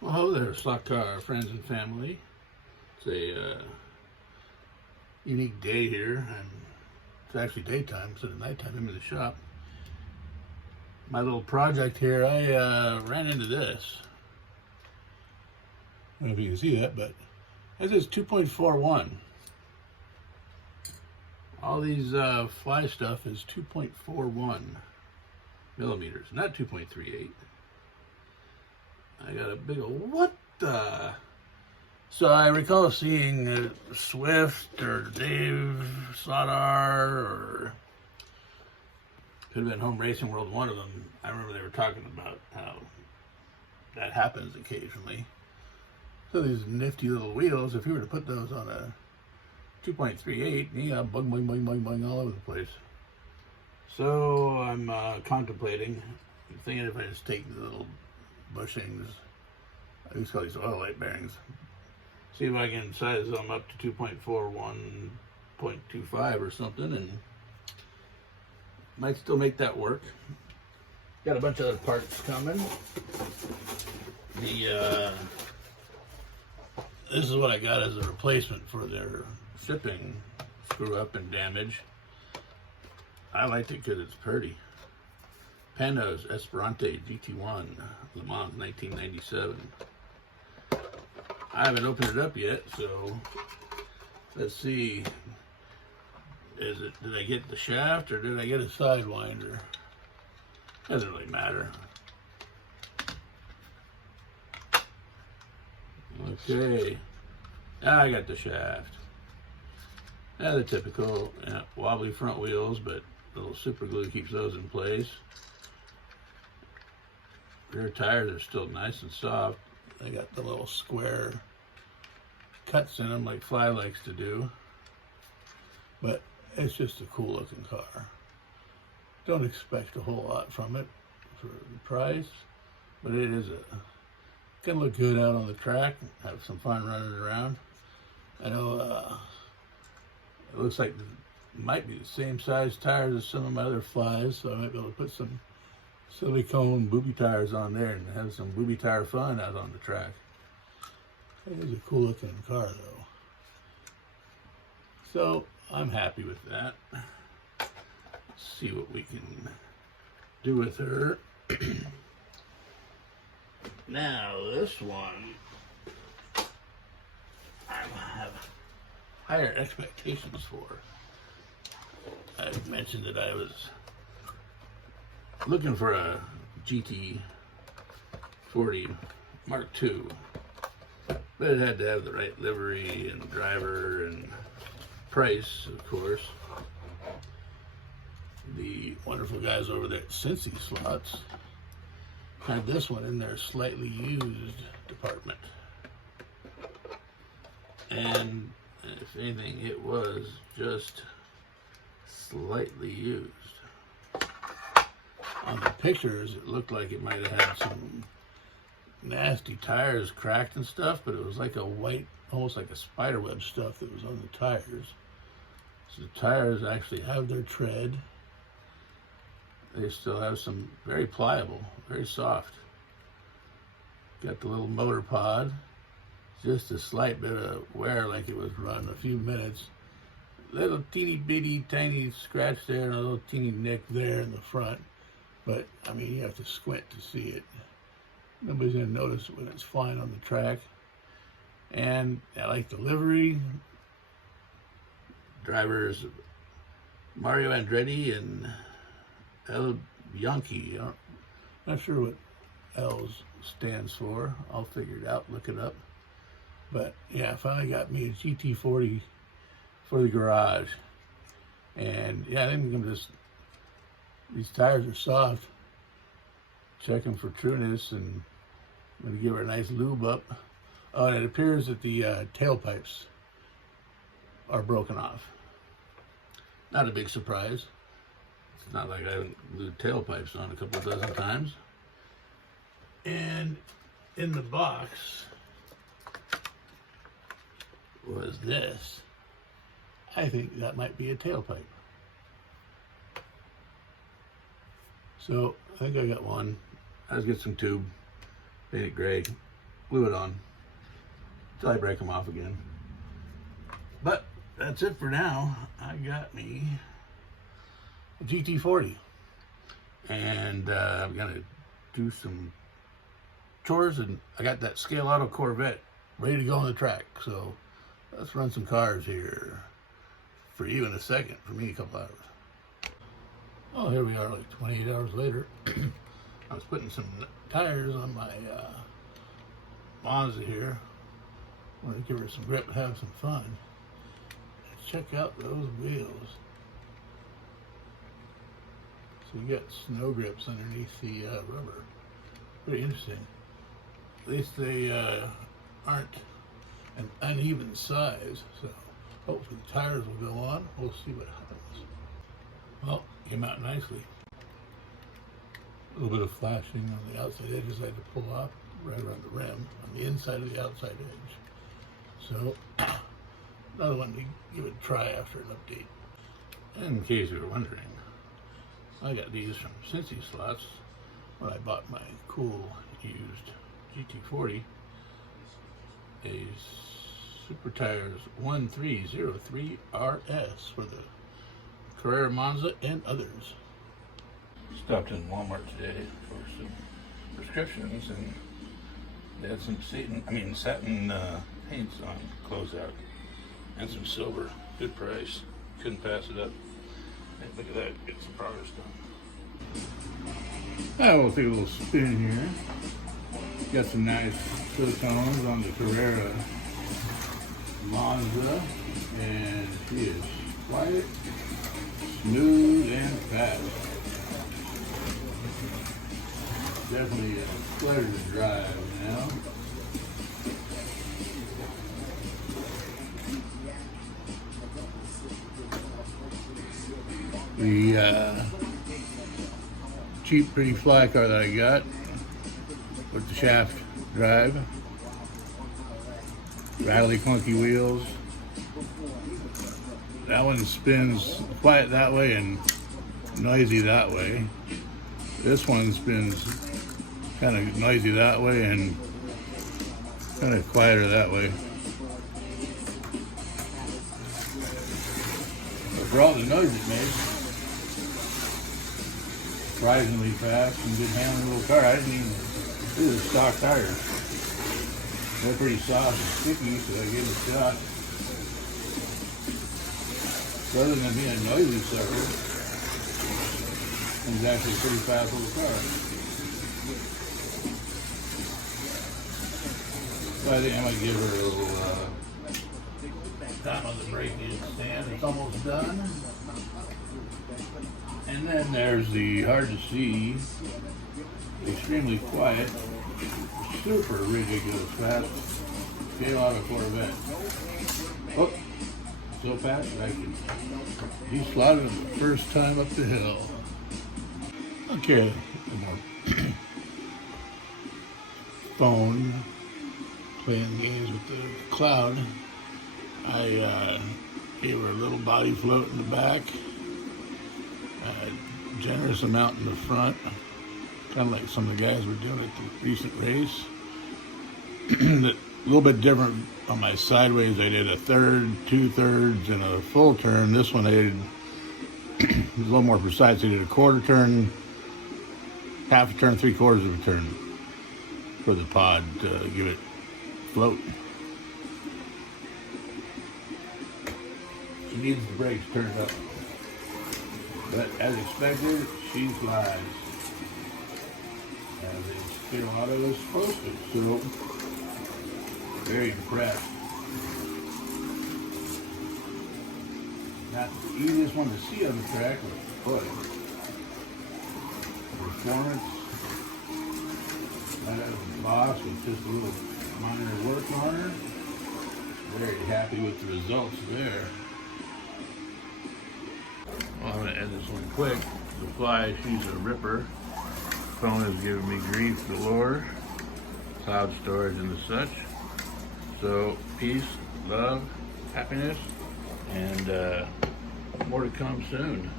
Well, hello there, stock car friends and family. It's a unique day here, and it's actually daytime instead of nighttime. I'm in the shop. My little project here, I ran into this. I don't know if you can see that, but this is 2.41. All these fly stuff is 2.41 millimeters, not 2.38. I got a big old, what the? So I recall seeing Swift or Dave Sodar, or could have been Home Racing World, one of them. I remember they were talking about how that happens occasionally. So these nifty little wheels, if you were to put those on a 2.38, you know, boing, boing, boing, boing, boing all over the place. So I'm contemplating, I'm thinking if I just take the little bushings, I used to call these oil light bearings, see if I can size them up to 2.41.25 or something, and might still make that work. Got a bunch of other parts coming. This is what I got as a replacement for their shipping screw up and damage. I liked it because it's pretty. Pando's Esperante GT1, Le Mans 1997. I haven't opened it up yet, so let's see. Did I get the shaft or did I get a sidewinder? Doesn't really matter. Okay, I got the shaft. The typical wobbly front wheels, but a little super glue keeps those in place. Rear tires are still nice and soft. They got the little square cuts in them like Fly likes to do. But it's just a cool looking car. Don't expect a whole lot from it for the price, but it is gonna look good out on the track. Have some fun running around. I know it looks like it might be the same size tires as some of my other Flies, so I might be able to put some silicone booby tires on there and have some booby tire fun out on the track. It is a cool looking car though. So I'm happy with that. Let's see what we can do with her. Now this one, I have higher expectations for. I mentioned that I was looking for a GT40 Mark II, but it had to have the right livery and driver and price, of course. The wonderful guys over there at Cincy Slots had this one in their slightly used department, and if anything, it was just slightly used. On the pictures, it looked like it might have had some nasty tires cracked and stuff, but it was like a white, almost like a spiderweb stuff that was on the tires. So the tires actually have their tread. They still have some very pliable, very soft. Got the little motor pod. Just a slight bit of wear, like it was run a few minutes. Little teeny bitty tiny scratch there and a little teeny nick there in the front. But, I mean, you have to squint to see it. Nobody's going to notice it when it's flying on the track. And I like the livery. Drivers Mario Andretti and El Bianchi. I'm not sure what L's stands for. I'll figure it out, look it up. But, yeah, I finally got me a GT40 for the garage. And, yeah, I think I'm just... These tires are soft. Check them for trueness, and I'm going to give her a nice lube up. Oh, and it appears that the tailpipes are broken off. Not a big surprise. It's not like I haven't glued tailpipes on a couple dozen times. And in the box was this. I think that might be a tailpipe. So I think I got one. Let's get some tube, paint it gray, glue it on until I break them off again. But that's it for now. I got me a GT40, and I'm gonna do some chores, and I got that ScaleAuto Vette ready to go on the track. So let's run some cars here for even a second. For me, a couple hours. Oh, here we are, like 28 hours later. I was putting some tires on my Monza here. I want to give her some grip and have some fun. Check out those wheels. So you got snow grips underneath the rubber. Pretty interesting. At least they aren't an uneven size, so hopefully the tires will go on. We'll see what happens. Well, came out nicely. A little bit of flashing on the outside edges I had to pull off right around the rim on the inside of the outside edge. So another one to give it a try after an update. And in case you were wondering, I got these from Cincy Slots when I bought my cool used GT40. A Super Tires 1303 RS for the Carrera, Monza, and others. Stopped in Walmart today for some prescriptions, and they had some satin paints on closeout and some silver. Good price. Couldn't pass it up. Hey, look at that. Get some progress done. I will take a little spin here. Got some nice silicones on the Carrera Monza, and she is quiet, smooth, and fast. Definitely a pleasure to drive now. The cheap, pretty fly car that I got with the shaft drive, rattly, clunky wheels. That one spins quiet that way and noisy that way. This one spins kind of noisy that way and kind of quieter that way. But for all the noise it makes, surprisingly fast and good handling little car. I didn't even, this is a stock tire. They're pretty soft and sticky, so I gave it a shot. So other than being a noisy sucker, it's actually a pretty fast little car. So I think I might give her a little time on the braking stand. It's almost done. And then there's the hard to see, extremely quiet, super ridiculous fast ScaleAuto Vette. Oh, so fast I can de-slotted him the first time up the hill. Okay, phone, playing games with the cloud. I gave her a little body float in the back. Generous amount in the front, kind of like some of the guys were doing at the recent race. A little bit different on my sideways. I did a third, 2/3, and a full turn. This one I did a little more precise. I did a quarter turn, half a turn, 3/4 of a turn for the pod to give it float. She needs the brakes turned up. But as expected, she flies. As a ScaleAuto is supposed to. So, very impressed. Not the easiest one to see on the track, but performance. Right out of the box with just a little minor work on her. Very happy with the results there. Well, I'm going to end this one quick. The fly, she's a ripper. Phone is giving me grief galore. Cloud storage and the such. So, peace, love, happiness, and more to come soon.